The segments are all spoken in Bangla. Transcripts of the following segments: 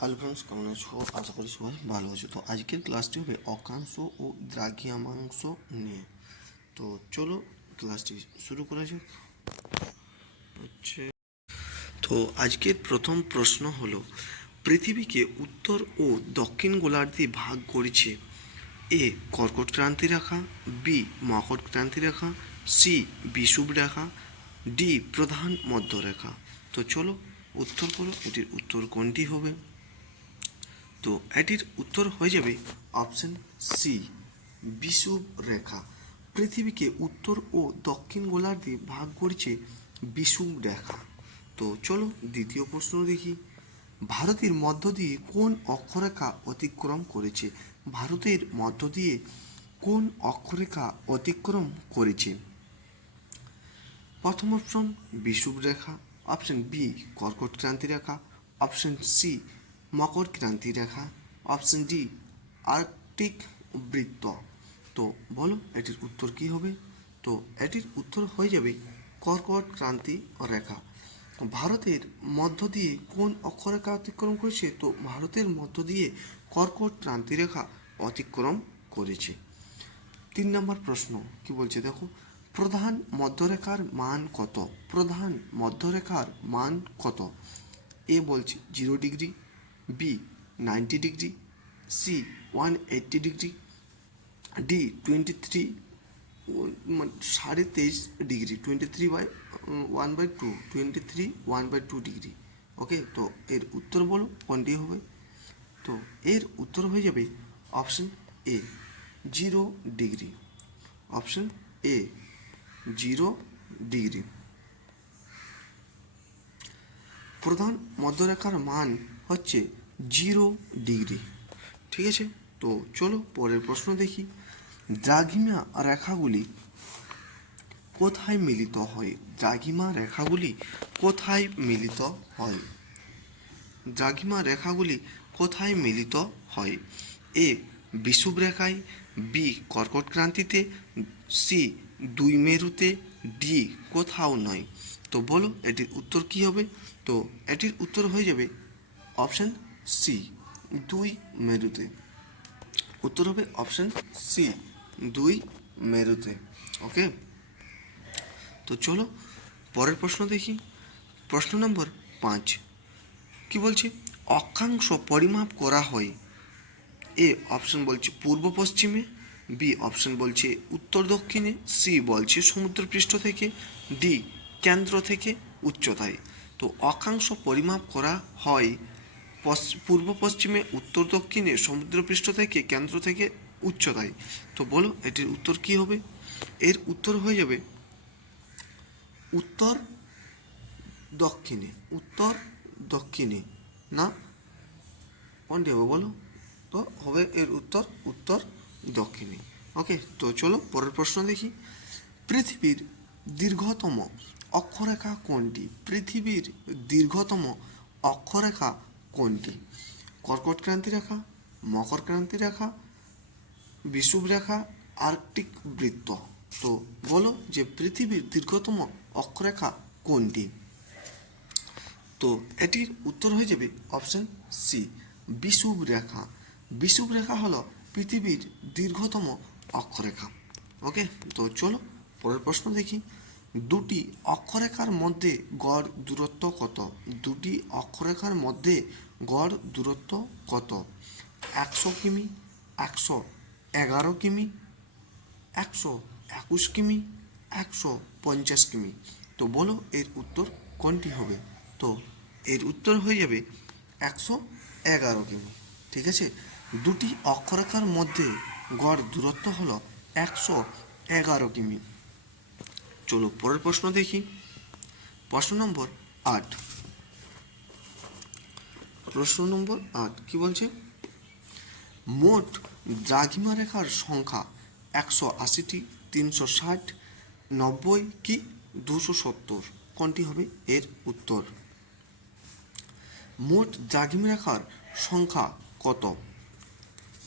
হ্যালো ফ্রেন্ডস, কেমন আছো? আশা করি সবাই ভালো আছো। তো আজকের ক্লাসটি হবে অক্ষাংশ ও দ্রাঘিমাংশ নিয়ে। তো চলো ক্লাসটি শুরু করা যাক। হচ্ছে তো আজকের প্রথম প্রশ্ন হলো, পৃথিবীকে উত্তর ও দক্ষিণ গোলার্ধে ভাগ করেছে এ কর্কট ক্রান্তি রেখা, বি মকর ক্রান্তি রেখা, সি বিষুব রেখা, ডি প্রধান মধ্যরেখা। তো চলো উত্তর করো, এটির উত্তর কোনটি হবে? তো এটির উত্তর হয়ে যাবে অপশন সি, বিষুব রেখা। পৃথিবীকে উত্তর ও দক্ষিণ গোলার্ধে ভাগ করেছে বিষুব রেখা। তো চলো দ্বিতীয় প্রশ্ন দেখি, ভারতের মধ্য দিয়ে কোন অক্ষরেখা অতিক্রম করেছে? ভারতের মধ্য দিয়ে কোন অক্ষরেখা অতিক্রম করেছে? প্রথম অপশন বিষুব রেখা, অপশন বি কর্কট ক্রান্তি রেখা, অপশন সি মকর ক্রান্তি রেখা, অপশন ডি আর্কটিক বৃত্ত। তো বলো এটির উত্তর কি হবে? তো এটির উত্তর হয়ে যাবে কর্কট ক্রান্তি রেখা। ভারতের মধ্য দিয়ে কোন অক্ষরেখা অতিক্রম করেছে? তো ভারতের মধ্য দিয়ে কর্কট ক্রান্তি রেখা অতিক্রম করেছে। 3 নম্বর প্রশ্ন কি বলছে দেখো, প্রধান মধ্যরেখার মান কত? প্রধান মধ্যরেখার মান কত? এ বলছে 0 degree, B 90 degree, C 180 degree, D 23 23.5 degree, 23/1/2, 23 1/2 degree. Okay, তো এর উত্তর বলো কোনটি হবে? তো এর উত্তর হয়ে যাবে option A 0 degree. Option A 0 degree. প্রধান মধ্যরেখার মান হচ্ছে 0 ডিগ্রি। ঠিক আছে, তো চলো পরের প্রশ্ন দেখি, দ্রাঘিমা রেখাগুলি কোথায় মিলিত হয়? দ্রাঘিমা রেখাগুলি কোথায় মিলিত হয়? দ্রাঘিমা রেখাগুলি কোথায় মিলিত হয়? এ বিষুব রেখায়, বি কর্কট ক্রান্তিতে, সি দুই মেরুতে, ডি কোথাও নয়। তো বলো এটির উত্তর কি হবে? তো এটির উত্তর হয়ে যাবে অপশন সি, দুই মেরুতে। উত্তর হবে অপশন সি, দুই মেরুতে। ওকে, তো চলো পরের প্রশ্ন দেখি। প্রশ্ন নম্বর 5 কি বলছে, অক্ষাংশ পরিমাপ করা হয়? এ অপশন বলছে পূর্ব পশ্চিমে, বি অপশন বলছে উত্তর দক্ষিণে, সি বলছে সমুদ্রপৃষ্ঠ থেকে, ডি কেন্দ্র থেকে উচ্চতায়। তো অক্ষাংশ পরিমাপ করা হয় পূর্ব পশ্চিমে, উত্তর দক্ষিণে, সমুদ্রপৃষ্ঠ থেকে, কেন্দ্র থেকে উচ্চতায়। তো বলো এটির উত্তর কি হবে? এর উত্তর হয়ে যাবে উত্তর দক্ষিণে। উত্তর দক্ষিণে না, কোনটি হবে বলো? তো হবে এর উত্তর উত্তর দক্ষিণে। ওকে, তো চলো পরের প্রশ্ন দেখি, পৃথিবীর দীর্ঘতম অক্ষরেখা কোনটি? পৃথিবীর দীর্ঘতম অক্ষরেখা কোনটি? কর্কট ক্রান্তি রেখা, মকর ক্রান্তি রেখা, বিষুব রেখা, আর্কটিক বৃত্ত। তো বলো যে পৃথিবীর দীর্ঘতম অক্ষরেখা কোনটি? তো এটির উত্তর হয়ে যাবে অপশন সি, বিষুব রেখা। বিষুব রেখা হলো পৃথিবীর দীর্ঘতম অক্ষরেখা। ওকে, তো চলো পরের প্রশ্ন দেখি, দুটি অক্ষরেখার মধ্যে গড় দূরত্ব কত? দুটি অক্ষরেখার মধ্যে গড় দূরত্ব কত? 100 কিমি, 111 কিমি, 121 কিমি, 150 কিমি। তো বলো এর উত্তর কোনটি হবে? তো এর উত্তর হয়ে যাবে 111 কিমি। ঠিক আছে, দুটি অক্ষরেখার মধ্যে গড় দূরত্ব হলো 111 কিমি। চলো পরের প্রশ্ন দেখি। প্রশ্ন নম্বর 8। প্রশ্ন নম্বর 8 কি বলছে, মোট দ্রাঘিমা রেখার সংখ্যা 180টি, 360, 90 কি 270? কোনটি হবে এর উত্তর? মোট দ্রাঘিমা রেখার সংখ্যা কত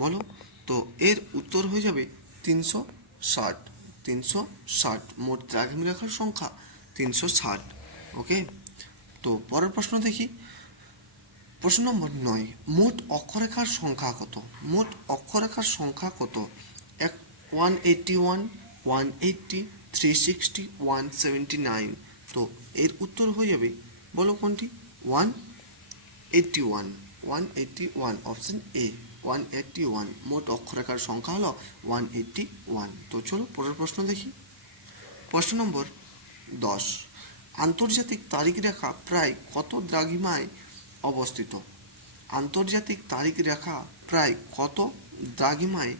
বলো? তো এর উত্তর হয়ে যাবে 360। 360 মোট দ্রাঘিমা রেখার সংখ্যা 360। ওকে, তো পরের প্রশ্ন দেখি, প্রশ্ন নম্বর 9, মোট অক্ষরেখার সংখ্যা কত? মোট অক্ষরেখার সংখ্যা কত? 181, 180, 360, 179। তো এর উত্তর হয়ে যাবে, বলো কোনটি? 181, 181, অপশন এ 181। মোট অক্ষরেখার সংখ্যা হলো 181। তো চলো পরের প্রশ্ন দেখি। প্রশ্ন নম্বর 10, আন্তর্জাতিক তারিখ রেখা প্রায় কত দ্রাঘিমায় অবস্থিত? আন্তর্জাতিক তারিখ রেখা প্রায় কত দ্রাঘিমায়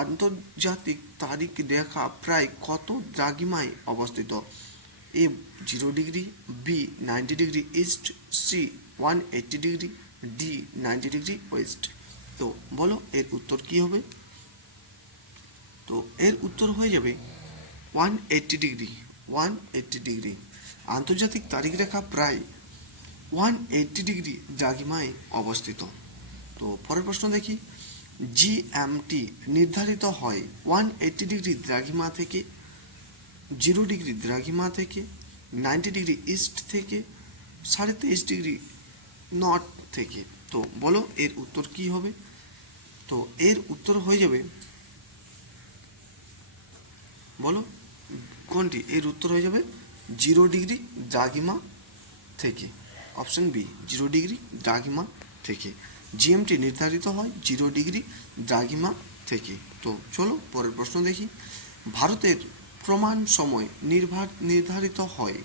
আন্তর্জাতিক তারিখ রেখা প্রায় কত দ্রাঘিমায় অবস্থিত? A 0 degree, B 90 degree east, C 180 degree, D 90 degree west. তো বলো এর উত্তর কি হবে? তো এর উত্তর হয়ে যাবে 180 ডিগ্রি, 180 ডিগ্রি। আন্তর্জাতিক তারিখ রেখা প্রায় 180 ডিগ্রি দ্রাঘিমায় অবস্থিত। তো পরের প্রশ্ন দেখি। জিএমটি নির্ধারিত হয় 180 ডিগ্রি দ্রাঘিমা থেকে, 0 ডিগ্রি দ্রাঘিমা থেকে, 90 ডিগ্রি ইস্ট থেকে, 23.5 ডিগ্রি নর্থ থেকে। তো বলো এর উত্তর কি হবে? তো এর উত্তর হয়ে যাবে, বলো কোনটি? এর উত্তর হয়ে যাবে 0 ডিগ্রি দ্রাঘিমা থেকে, অপশন বি 0 ডিগ্রি দ্রাঘিমা থেকে। জিএমটি নির্ধারিত হয় 0 ডিগ্রি দ্রাঘিমা থেকে। তো চলো পরের প্রশ্ন দেখি। ভারতের প্রমাণ সময় নির্ধারিত হয়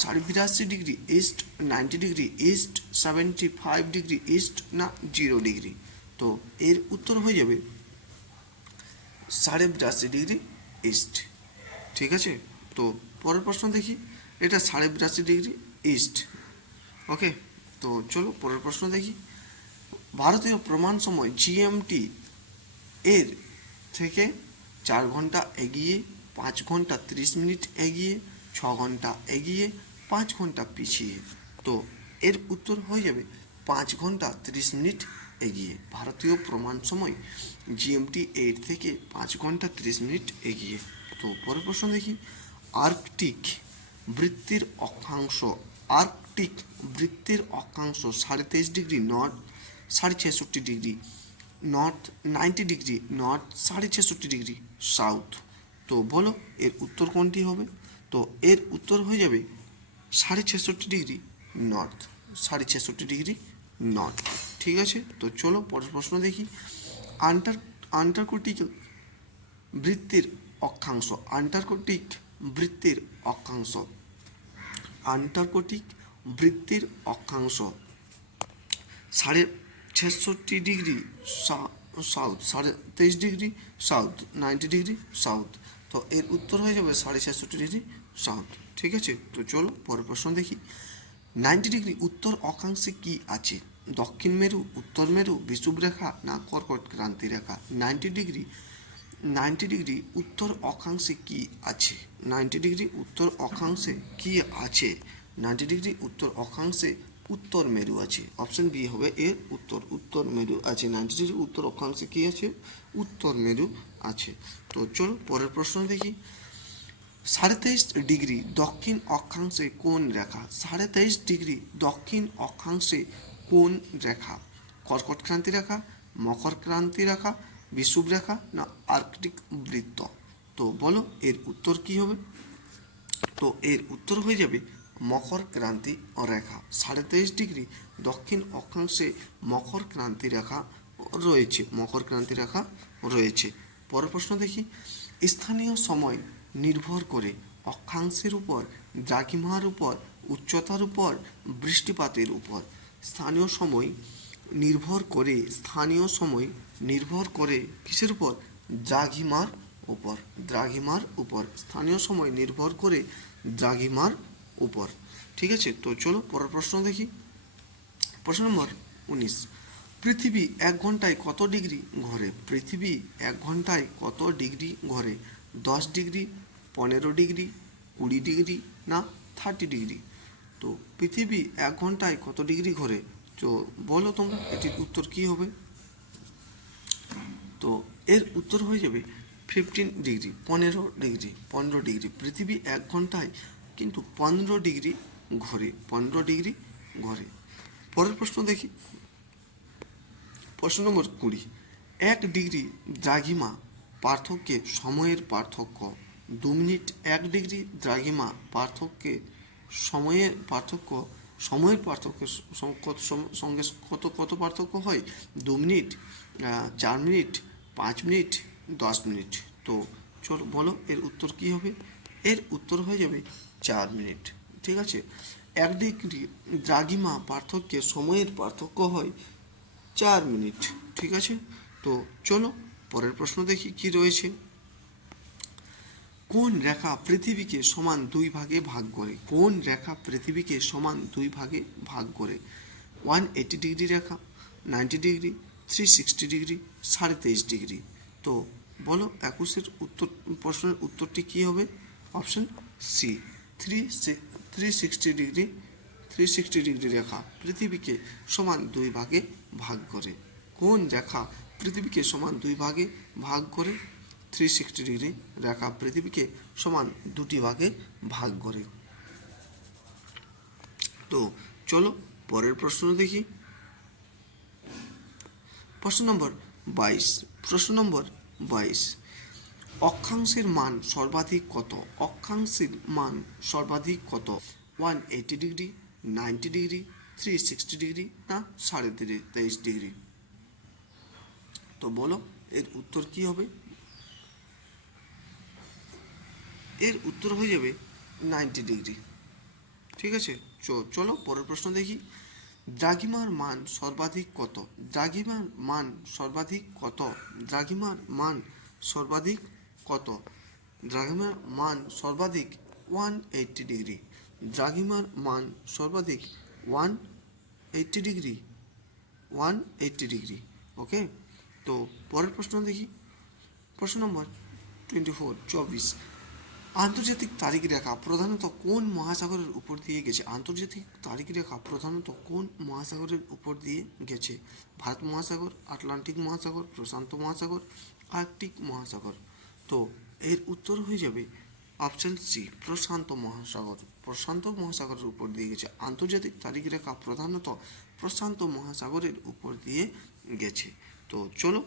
82.5 degree east, 90 degree east, 75 degree east না 0 ডিগ্রি? তো এর উত্তর হয়ে যাবে 82.5 ডিগ্রি ইস্ট। ঠিক আছে, তো পরের প্রশ্ন দেখি। এটা 82.5 ডিগ্রি ইস্ট। ওকে, তো চলো পরের প্রশ্ন দেখি। ভারতীয় প্রমাণ সময় জিএমটি এর থেকে 4 ঘন্টা এগিয়ে, 5 ঘন্টা 30 মিনিট এগিয়ে, 6 ঘন্টা এগিয়ে, 5 ঘন্টা পিছিয়ে। তো এর উত্তর হয়ে যাবে 5 ঘন্টা 30 মিনিট এগিয়ে। ভারতীয় প্রমাণ সময় জিএমটি এর থেকে 5 ঘন্টা 30 মিনিট এগিয়ে। তো পরের প্রশ্ন দেখি। আর্কটিক বৃত্তের অক্ষাংশ, আর্কটিক বৃত্তের অক্ষাংশ 23.5 degree north, 66.5 degree north, 90 degree north, 66.5 degree south. তো বলো এর উত্তর কোনটি হবে? তো এর উত্তর হয়ে যাবে 66.5 ডিগ্রি নর্থ, 66.5 ডিগ্রি নর্থ। ঠিক আছে, তো চলো পরের প্রশ্ন দেখি। আন্টার্কটিক বৃত্তের অক্ষাংশ, আন্টার্কটিক বৃত্তের অক্ষাংশ, আন্টার্কটিক বৃত্তের অক্ষাংশ 66.5 degree south, 23 degree south, 90 degree south. তো এর উত্তর হয়ে যাবে 66.5 ডিগ্রি সাউথ। ঠিক আছে, তো চলো পরের প্রশ্ন দেখি। 90 ডিগ্রি উত্তর অক্ষাংশে কি আছে? দক্ষিণ মেরু, উত্তর মেরু, বিষুবরেখা না কর্কট ক্রান্তি রেখা? 90 ডিগ্রি উত্তর অক্ষাংশে কি আছে? 90 ডিগ্রি উত্তর অক্ষাংশে কি আছে? 90 ডিগ্রি উত্তর অক্ষাংশে উত্তর মেরু আছে। অপশন বি হবে এর উত্তর, উত্তর মেরু আছে। 90 ডিগ্রি উত্তর অক্ষাংশে কি আছে? উত্তর মেরু আছে। তো চলো পরের প্রশ্ন দেখি। 23.5 ডিগ্রি দক্ষিণ অক্ষাংশে কোন রেখা? 23.5 ডিগ্রি দক্ষিণ অক্ষাংশে কোন রেখা? কর্কট ক্রান্তি রেখা, মকর ক্রান্তি রেখা, বিষুব রেখা না আর্কটিক বৃত্ত? তো বলো এর উত্তর কি হবে? তো এর উত্তর হয়ে যাবে মকর ক্রান্তি রেখা। 23.5 ডিগ্রি দক্ষিণ অক্ষাংশে মকর ক্রান্তি রেখা রয়েছে, মকর ক্রান্তি রেখা রয়েছে। পরের প্রশ্ন দেখি। স্থানীয় সময় নির্ভর করে অক্ষাংশের উপর, দ্রাঘিমার উপর, উচ্চতার উপর, বৃষ্টিপাতের উপর। স্থানীয় সময় নির্ভর করে, স্থানীয় সময় নির্ভর করে কিসের উপর? দ্রাঘিমার উপর, দ্রাঘিমার উপর। স্থানীয় সময় নির্ভর করে দ্রাঘিমার উপর। ঠিক আছে, তো চলো পরের প্রশ্ন দেখি। প্রশ্ন নম্বর 19। পৃথিবী 1 ঘন্টায় কত ডিগ্রি ঘোরে? পৃথিবী 1 ঘন্টায় কত ডিগ্রি ঘোরে? 10 ডিগ্রি, 15 ডিগ্রি, 20 ডিগ্রি না 30 ডিগ্রি? তো পৃথিবী 1 ঘন্টায় কত ডিগ্রি ঘোরে? তো বলো তোমরা এটির উত্তর কি হবে? তো এর উত্তর হয়ে যাবে 15 ডিগ্রি, 15 ডিগ্রি, 15 ডিগ্রি। পৃথিবী 1 ঘন্টায় কিন্তু 15 ডিগ্রি ঘরে, 15 ডিগ্রি ঘরে। পরের প্রশ্ন দেখি, প্রশ্ন নম্বর 20, 1 ডিগ্রি দ্রাঘিমা পার্থক্যে সময়ের পার্থক্য 2 মিনিট। 1 ডিগ্রি দ্রাঘিমা পার্থক্যে সময়ের পার্থক্যের সঙ্গে কত কত পার্থক্য হয়? 2 মিনিট, 4 মিনিট, 5 মিনিট, 10 মিনিট। তো চলো বলো এর উত্তর কি হবে? এর উত্তর হয়ে যাবে 4 মিনিট। ঠিক আছে, 1 ডিগ্রি দ্রাঘিমা পার্থক্যে সময়ের পার্থক্য হয় 4 মিনিট। ঠিক আছে, তো চলো পরের প্রশ্ন দেখি কি রয়েছে। কোন রেখা পৃথিবীকে সমান 2 ভাগে ভাগ করে? কোন রেখা পৃথিবীকে সমান 2 ভাগে ভাগ করে? 180 ডিগ্রি রেখা, 90 ডিগ্রি, 360 ডিগ্রি, 23.5 ডিগ্রি। তো বলো 21-এর উত্তর, প্রশ্নের উত্তরটি কি হবে? Option C, 360 degree. 360 ডিগ্রি রেখা পৃথিবীকে সমান 2 ভাগে ভাগ করে। কোন রেখা পৃথিবীকে সমান 2 ভাগে ভাগ করে? 360 ডিগ্রি রেখা পৃথিবীকে সমান 2 ভাগে ভাগ করে। তো চলো পরের প্রশ্ন দেখি, প্রশ্ন নম্বর 22। প্রশ্ন নম্বর 22, অক্ষাংশের মান সর্বাধিক কত? অক্ষাংশের মান সর্বাধিক কত? 180 ডিগ্রি, 90 ডিগ্রি, 360 ডিগ্রি না 23.5 ডিগ্রি? তো বলো এর উত্তর কি হবে? এর উত্তর হয়ে যাবে 90 ডিগ্রি। ঠিক আছে, চলো পরের প্রশ্ন দেখি, দ্রাঘিমার মান সর্বাধিক কত? দ্রাঘিমার মান সর্বাধিক কত? দ্রাঘিমার মান সর্বাধিক কত? দ্রাঘিমার মান সর্বাধিক 180 ডিগ্রি। দ্রাঘিমার মান সর্বাধিক 180 ডিগ্রি, 180 ডিগ্রি। ওকে, তো পরের প্রশ্ন দেখি, প্রশ্ন নম্বর 24। আন্তর্জাতিক তারিখ রেখা প্রধানত কোন মহাসাগরের উপর দিয়ে গেছে? আন্তর্জাতিক তারিখ রেখা প্রধানত কোন মহাসাগরের উপর দিয়ে গেছে? ভারত মহাসাগর, আটলান্টিক মহাসাগর, প্রশান্ত মহাসাগর, আর্কটিক মহাসাগর। তো এর উত্তর হয়ে যাবে অপশন সি, প্রশান্ত মহাসাগর। প্রশান্ত মহাসাগরের উপর দিয়ে গেছে। আন্তর্জাতিক তারিখ রেখা প্রধানত প্রশান্ত মহাসাগরের উপর দিয়ে গেছে। তো চলো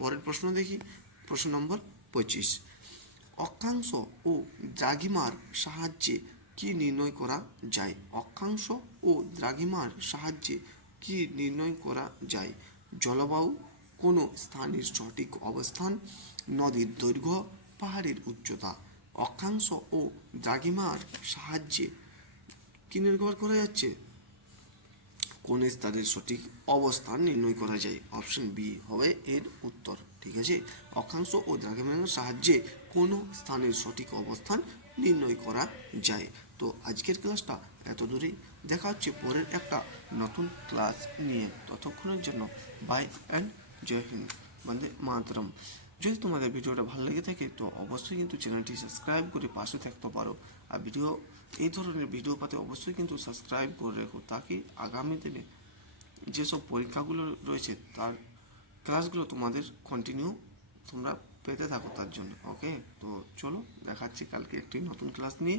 পরের প্রশ্ন দেখি, প্রশ্ন নম্বর 25, অক্ষাংশ ও দ্রাঘিমার সাহায্যে কি নির্ণয় করা যায়? অক্ষাংশ ও দ্রাঘিমার সাহায্যে কি নির্ণয় করা যায়? জলবায়ু, কোনো স্থানের সঠিক অবস্থান, নদীর দৈর্ঘ্য, পাহাড়ের উচ্চতা। অক্ষাংশ ও দ্রাঘিমার সাহায্যে কি নির্ভর করা যাচ্ছে? কোন স্তরের সঠিক অবস্থান নির্ণয় করা যায়? অপশন বি হবে এর উত্তর। ঠিক আছে, অক্ষাংশ ও দ্রাঘিমার সাহায্যে কোনো স্থানের সঠিক অবস্থান নির্ণয় করা যায়। তো আজকের ক্লাসটা এত দূরেই, দেখা হচ্ছে পরের একটা নতুন ক্লাস নিয়ে। ততক্ষণের জন্য বাই অ্যান্ড জয় হিন্দ, বন্দে মাতরম। যদি তোমাদের ভিডিওটা ভালো লেগে থাকে তো অবশ্যই কিন্তু চ্যানেলটি সাবস্ক্রাইব করে পাশে থাকতে পারো। আর এই ধরনের ভিডিও পাতে অবশ্যই কিন্তু সাবস্ক্রাইব করে রেখো, তাকে আগামী দিনে যেসব পরীক্ষাগুলো রয়েছে তার ক্লাসগুলো তোমাদের কন্টিনিউ তোমরা পেতে থাকো তার জন্য। ওকে, তো চলো দেখাচ্ছি কালকে একটি নতুন ক্লাস নিয়ে।